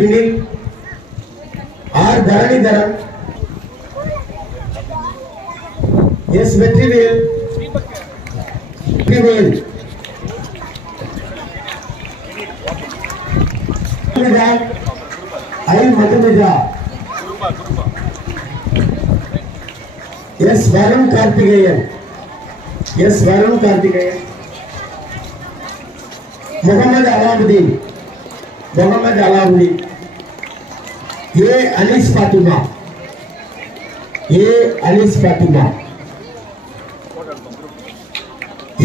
வினில் R Dharanidharan S Vetrivel ஐ Madhumitha S Varun Karthikeyan Mohammed Alauddin ஏ அலிஸ் Fathima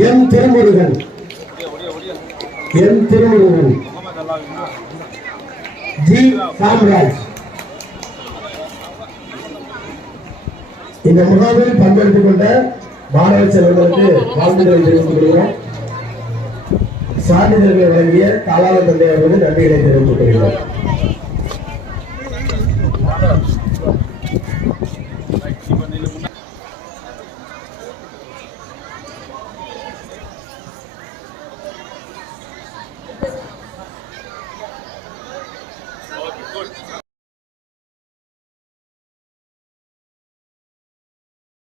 M Thirumurugan G Samraj. இந்த முகாமில் பங்கெடுத்துக் கொண்ட மாணவ செல்வங்களுக்கு வாழ்த்துக்களை தெரிவித்துக் கொள்கிறோம். சான்றிதழ்களை வழங்கிய காலால தந்தை அவர்களுக்கு நன்றிகளை தெரிவித்துக் கொள்கிறோம்.